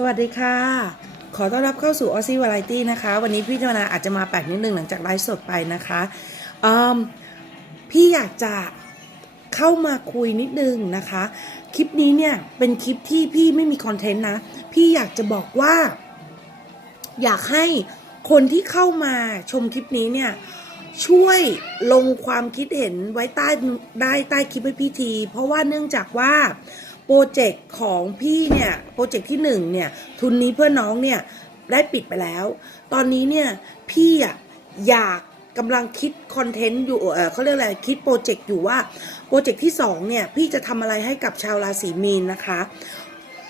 สวัสดีค่ะ ขอต้อนรับเข้าสู่ออซี่วาไรตี้นะคะ วันนี้พี่ธนาอาจจะมาแปลกนิดนึงหลังจากไลฟ์สดไปนะคะอืมพี่อยากจะเข้ามาคุยนิดนึงนะคะ คลิปนี้เนี่ยเป็นคลิปที่พี่ไม่มีคอนเทนต์นะ พี่อยากจะบอกว่า อยากให้คนที่เข้ามาชมคลิปนี้เนี่ยช่วยลงความคิดเห็นไว้ใต้ได้ใต้คลิปให้พี่ที เพราะว่าเนื่องจากว่า โปรเจกต์ของพี่เนี่ยโปรเจกต์ที่หนึ่งเนี่ยทุนนี้เพื่อน้องเนี่ยได้ปิดไปแล้ว ตอนนี้เนี่ยพี่อะอยากกำลังคิดคอนเทนต์อยู่เออเขาเรียกอะไรคิดโปรเจกต์อยู่ว่าโปรเจกต์ที่สองเนี่ยพี่จะทำอะไรให้กับชาวราศีมีนนะคะ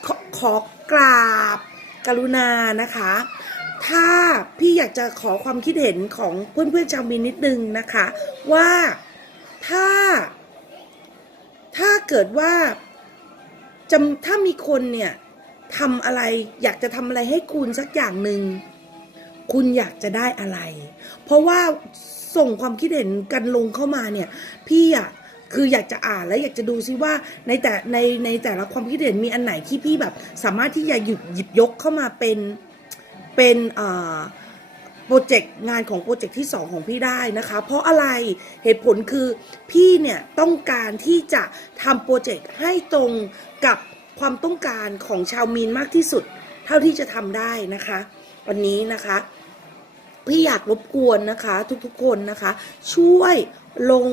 ขอขอกราบกรุณานะคะ ถ้าพี่อยากจะขอความคิดเห็นของเพื่อนๆชาวมีนนิดนึงนะคะ ว่าถ้า ถ้าเกิดว่า จำถ้ามีคนเนี่ยทำอะไรอยากจะทำอะไรให้คุณสักอย่างหนึ่งคุณอยากจะได้อะไร เพราะว่าส่งความคิดเห็นกันลงเข้ามาเนี่ยพี่อะคืออยากจะอ่านแล้วอยากจะดูซิว่าในแต่ในในแต่ละความคิดเห็นมีอันไหนที่พี่แบบ สามารถที่จะหยิบหยิบยกเข้ามาเป็นเป็นเอ่อ โปรเจกต์งานของโปรเจกต์ที่ 2 ของพี่ได้นะคะ เพราะอะไรเหตุผลคือพี่เนี่ยต้องการที่จะทำโปรเจกต์ให้ตรงกับความต้องการของชาวมีนมากที่สุด เท่าที่จะทำได้นะคะ วันนี้นะคะ พี่อยากรบกวนนะคะ ทุกๆคนนะคะ ช่วยลง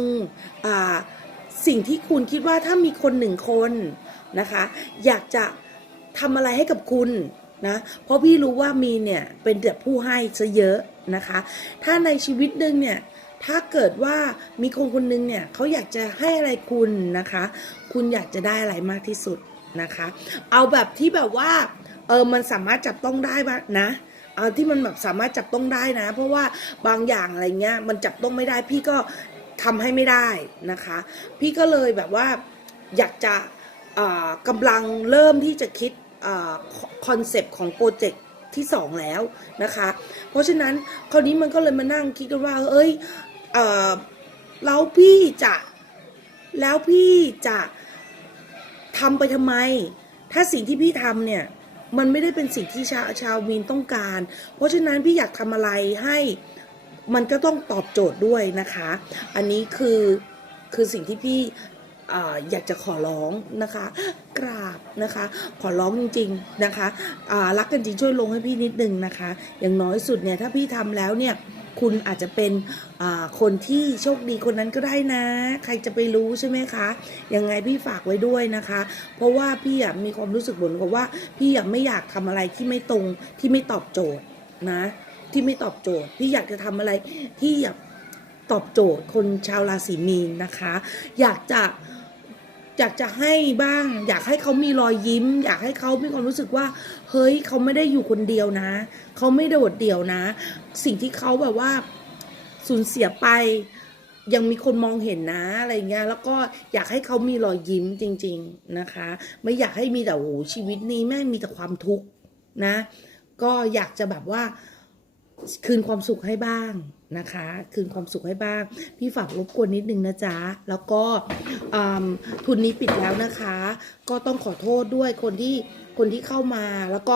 สิ่งที่คุณคิดว่าถ้ามีคนหนึ่งคนนะคะ อยากจะทำอะไรให้กับคุณ นะเพราะพี่รู้ว่ามีเนี่ยเป็นแต่ผู้ให้ซะเยอะนะคะ ถ้าในชีวิตหนึ่งเนี่ยถ้าเกิดว่ามีคนคนหนึ่งเนี่ยเขาอยากจะให้อะไรคุณนะคะ คุณอยากจะได้อะไรมากที่สุดนะคะ เอาแบบที่แบบว่าเออมันสามารถจับต้องได้บ้างนะเอาที่มันแบบสามารถจับต้องได้นะ เพราะว่าบางอย่างอะไรเงี้ยมันจับต้องไม่ได้พี่ก็ทำให้ไม่ได้นะคะ พี่ก็เลยแบบว่าอยากจะอ่ากำลังเริ่มที่จะคิด คอนเซปต์ของโปรเจกต์ที่2แล้วนะคะ เพราะฉะนั้นคราวนี้มันก็เลยมานั่งคิดกันว่า เอ้ยเอ่อแล้วพี่จะ แล้วพี่จะทำไปทำไม ถ้าสิ่งที่พี่ทำเนี่ย มันไม่ได้เป็นสิ่งที่ชาวชาวมีนต้องการ เพราะฉะนั้นพี่อยากทำอะไรให้มันก็ต้องตอบโจทย์ด้วยนะคะ อันนี้คือคือสิ่งที่พี่ อยากจะขอร้องนะคะ กราบนะคะ ขอร้องจริงๆนะคะรักกันจริงช่วยลงให้พี่นิดนึงนะคะ อย่างน้อยสุดเนี่ยถ้าพี่ทำแล้วเนี่ยคุณอาจจะเป็นคนที่โชคดีคนนั้นก็ได้นะ ใครจะไปรู้ใช่ไหมคะ ยังไงพี่ฝากไว้ด้วยนะคะ เพราะว่าพี่มีความรู้สึกเหมือนกับว่า พี่ไม่อยากทำอะไรที่ไม่ตรงที่ไม่ตอบโจทย์นะ ที่ไม่ตอบโจทย์ พี่อยากจะทำอะไรที่อยากตอบโจทย์คนชาวราศีมีนนะคะ อยากจะ อยากจะให้บ้าง อยากให้เขามีรอยยิ้ม อยากให้เขามีความรู้สึกว่า เฮ้ยเขาไม่ได้อยู่คนเดียวนะ เขาไม่โดดเดี่ยวนะ สิ่งที่เขาแบบว่าสูญเสียไป ยังมีคนมองเห็นนะอะไรเงี้ยแล้วก็อยากให้เขามีรอยยิ้มจริง ๆนะคะ ไม่อยากให้มีแต่โอ้โหชีวิตนี้แม่มีแต่ความทุกข์นะ ก็อยากจะแบบว่าคืนความสุขให้บ้าง นะคะ คืนความสุขให้บ้าง พี่ฝากรบกวนนิดนึงนะจ๊ะ แล้วก็ทุนนี้ปิดแล้วนะคะ ก็ต้องขอโทษด้วยคนที่คนที่เข้ามาแล้วก็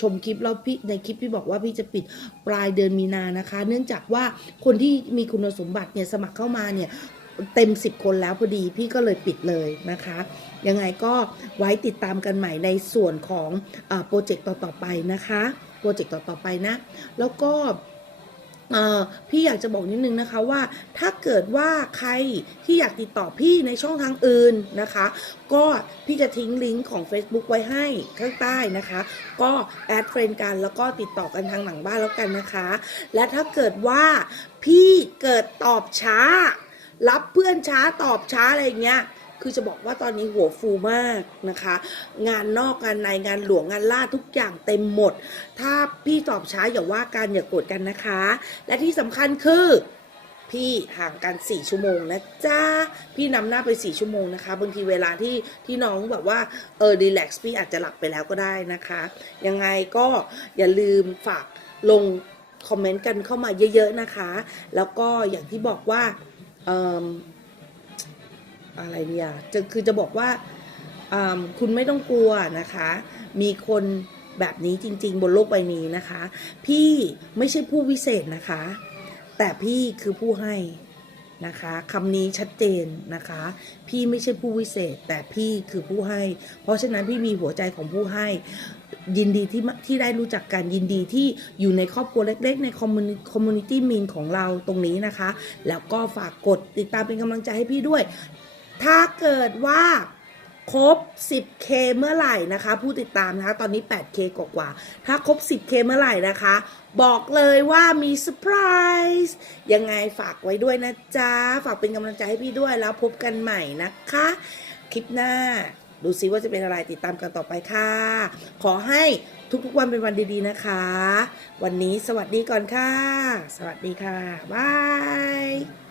ชมคลิปแล้วพี่ในคลิปพี่บอกว่าพี่จะปิดปลายเดือนมีนานะคะ เนื่องจากว่าคนที่มีคุณสมบัติเนี่ยสมัครเข้ามาเนี่ยเต็ม 10 คนแล้วพอดีพี่ก็เลยปิดเลยนะคะ ยังไงก็ไว้ติดตามกันใหม่ในส่วนของอโปรเจกต์ต่อ ๆ ไปนะคะ โปรเจกต์ต่อ ๆ ไปนะ แล้วก็ พี่อยากจะบอกนิดนึงนะคะว่าถ้าเกิดว่าใครที่อยากติดต่อพี่ในช่องทางอื่นนะคะ ก็พี่จะทิ้งลิงก์ของ Facebook ไว้ให้ข้างใต้นะคะ ก็แอดเฟรนกันแล้วก็ติดต่อกันทางหลังบ้านแล้วกันนะคะ และถ้าเกิดว่าพี่เกิดตอบช้า รับเพื่อนช้าตอบช้าอะไรเงี้ย คือจะบอกว่าตอนนี้หัวฟูมากนะคะ งานนอกงานในงานหลวงงานล่าทุกอย่างเต็มหมด ถ้าพี่ตอบช้าอย่าว่ากันอย่าโกรธกันนะคะ และที่สำคัญคือพี่ห่างกัน 4 ชั่วโมงนะจ๊ะพี่นำหน้าไป 4 ชั่วโมงนะคะ บางทีเวลาที่ที่น้องแบบว่าเออดีแลกซ์พี่อาจจะหลับไปแล้วก็ได้นะคะ ยังไงก็อย่าลืมฝากลงคอมเมนต์กันเข้ามาเยอะ ๆ นะคะ แล้วก็อย่างที่บอกว่าเอิ่ม อะไรเนี่ยจะคือจะบอกว่าคุณไม่ต้องกลัวนะคะ มีคนแบบนี้จริง ๆ บนโลกใบนี้นะคะ พี่ไม่ใช่ผู้วิเศษนะคะ แต่พี่คือผู้ให้นะคะคำนี้ชัดเจนนะคะ พี่ไม่ใช่ผู้วิเศษ แต่พี่คือผู้ให้ เพราะฉะนั้นพี่มีหัวใจของผู้ให้ ยินดีที่มาที่ได้รู้จักกันยินดีที่อยู่ในครอบครัวเล็ก ๆ ในคอมมูนิคอมมูนิตี้มีนของเราตรงนี้นะคะ แล้วก็ฝากกดติดตามเป็นกำลังใจให้พี่ด้วย ถ้าเกิดว่าครบ 10k เมื่อไหร่นะคะ ผู้ติดตามนะคะ ตอนนี้ 8k กว่าๆถ้าครบ 10k เมื่อไหร่นะคะ บอกเลยว่ามีเซอร์ไพรส์ยังไงฝากไว้ด้วยนะจ๊ะ ฝากเป็นกำลังใจให้พี่ด้วยแล้วพบกันใหม่นะคะ คลิปหน้า ดูซิว่าจะเป็นอะไรติดตามกันต่อไปค่ะ ขอให้ทุกๆวันเป็นวันดีๆนะคะ วันนี้สวัสดีก่อนค่ะ สวัสดีค่ะบาย